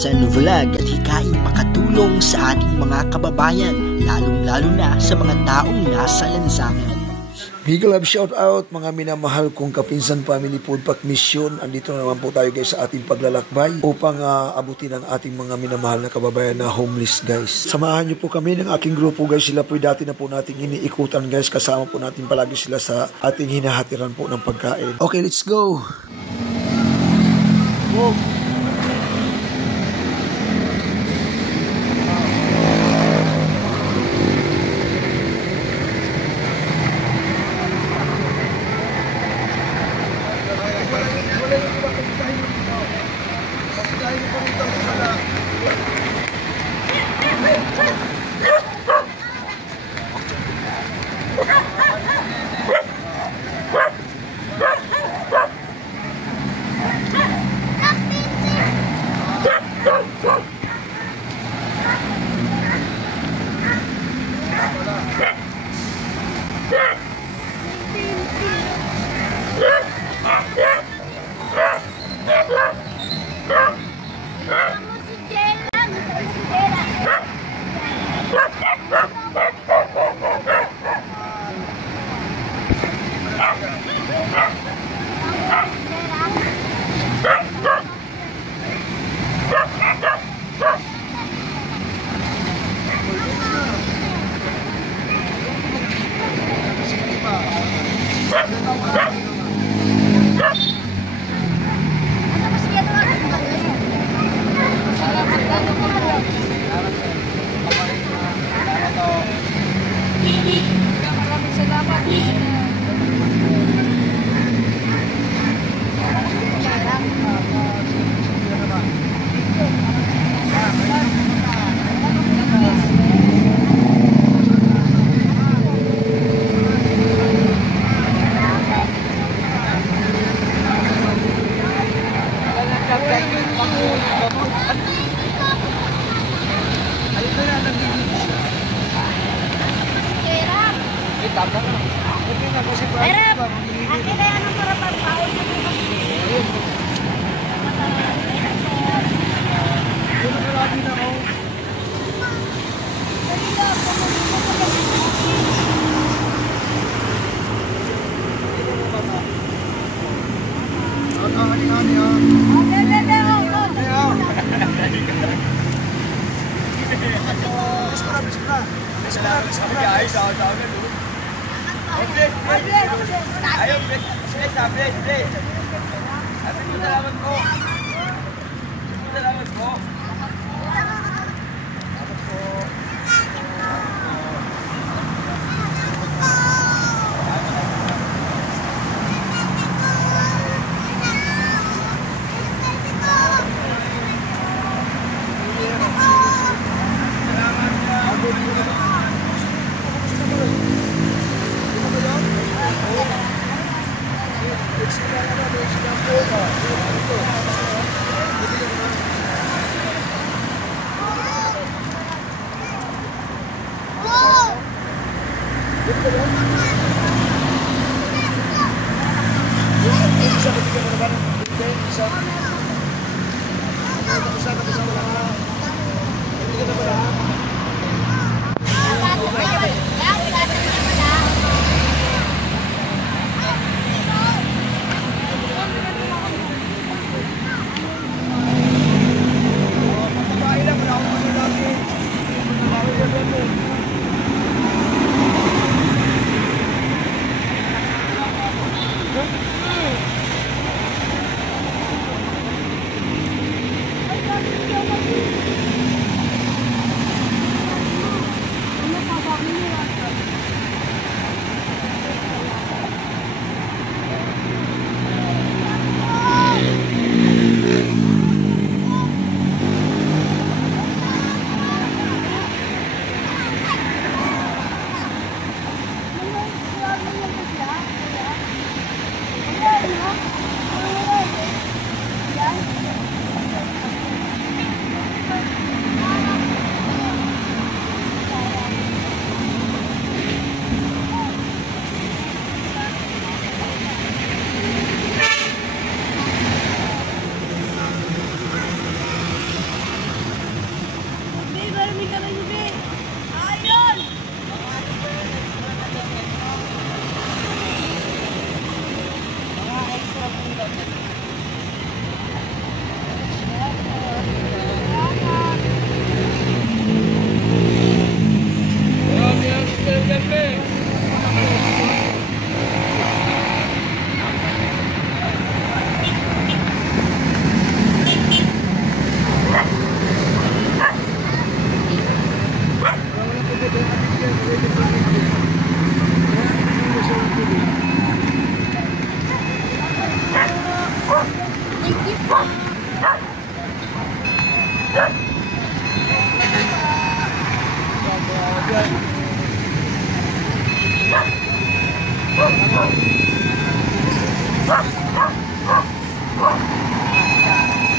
kadalasan vlog at hikaing makatulong sa ating mga kababayan, lalong-lalo na sa mga taong nasa lansangan. Big love shout out mga minamahal kong Kapinsan Family Food Pack Mission. Andito naman po tayo guys sa ating paglalakbay upang abutin ang ating mga minamahal na kababayan na homeless guys. Samahan niyo po kami ng aking grupo guys. Sila po dati na po nating iniikutan guys. Kasama po natin palagi sila sa ating hinahatiran po ng pagkain. Okay, let's go! Whoa.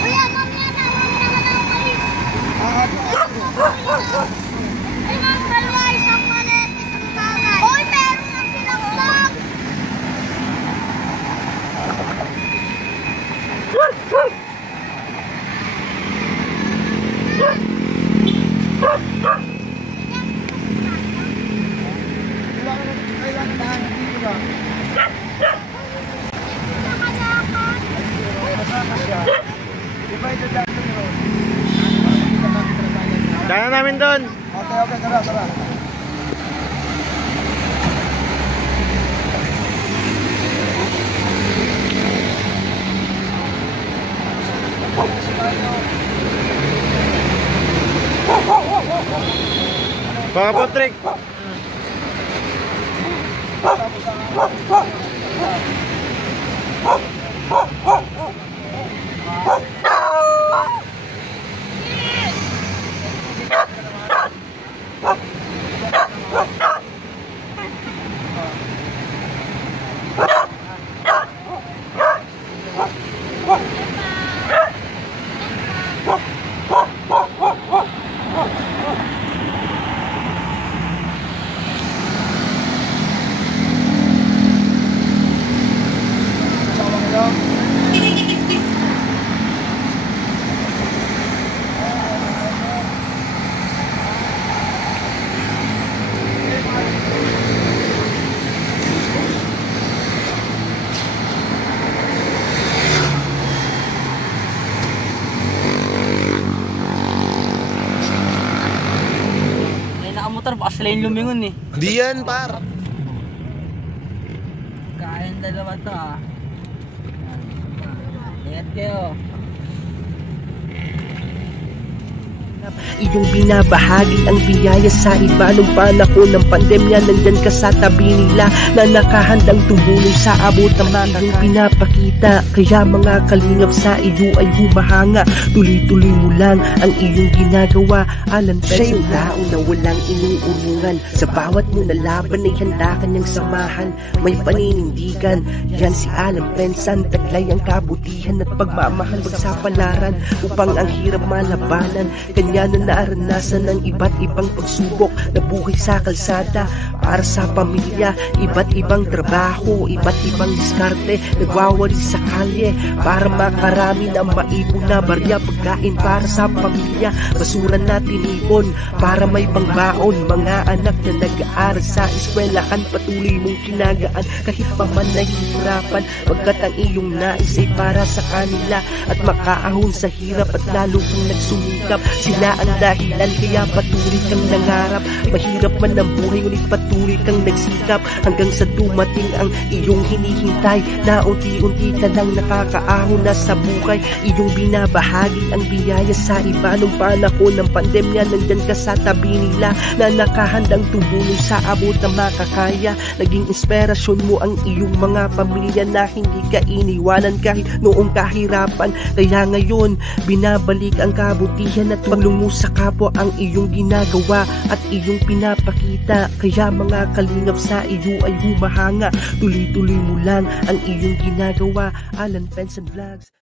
Kuya, mamaya na. Huwag naman ang polis. Ay, mga dalawa, isang malit, isang kamay. Hoy, meron na silang lock. Dala namin doon. Okay, tara. Baka po, Trick. Motor, baka sila yung lumingon eh. Di yan, par. Kain dalawa to ah. Ingat kayo. Iyong binabahagi ang biyaya sa iba nung panahon ng pandemya. Nandyan ka sa tabi nila na nakahandang tumulong sa abot ng mga iyong pinapakita. Kaya mga kalingap sa iyo ay humahanga. Tuloy-tuloy mo lang ang iyong ginagawa. Alan siya yung tao na walang inuurungan. Sa bawat mo na laban ay handa kanyang samahan. May paninindigan, yan si Alan Pensan. Taglay ang kabutihan at pagmamahal magsapalaran upang ang hirap malabanan. Kanya na naranasan ng iba't ibang pagsubok na buhay sa kalsada para sa pamilya, iba't ibang trabaho, iba't ibang diskarte, nagwawali sa kalye para makarami ng maipon na barya, pagkain para sa pamilya, basura na tinipon para may pangbaon, mga anak na nag-aaral sa eskwelahan, patuloy mong kinagaan kahit pa man nahihirapan, pagkat ang iyong nais ay para sa kanila at makaahon sa hirap at lalo kang nagsumikap. Sila ang dahilan kaya patuloy kang nangarap. Mahirap man ang buhay ngunit patuloy kang nagsikap hanggang sa dumating ang iyong hinihintay na unti-unti ka lang nakakaahon na sa buhay. Iyong binabahagi ang biyaya sa iba nung panahon ng pandemya. Nandyan ka sa tabi nila na nakahandang tumulong sa abot na makakaya. Naging inspirasyon mo ang iyong mga pamilya na hindi ka iniwanan kahit noong kahirapan. Kaya ngayon binabalik ang kabutihan at tulong mo sa kapwa ang iyong ginagawa at iyong pinapakita. Kaya mga kalingap sa iyo ay humahanga. Tuloy-tuloy mo lang ang iyong ginagawa. Alan Pensan Vlogs.